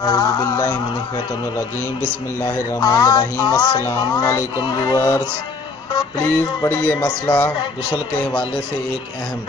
اعوذ باللہ من الشیطان الرجیم، بسم اللہ الرحمن الرحیم۔ السلام علیکم ویورز، پلیز پڑھیے مسئلہ غسل کے حوالے سے ایک اہم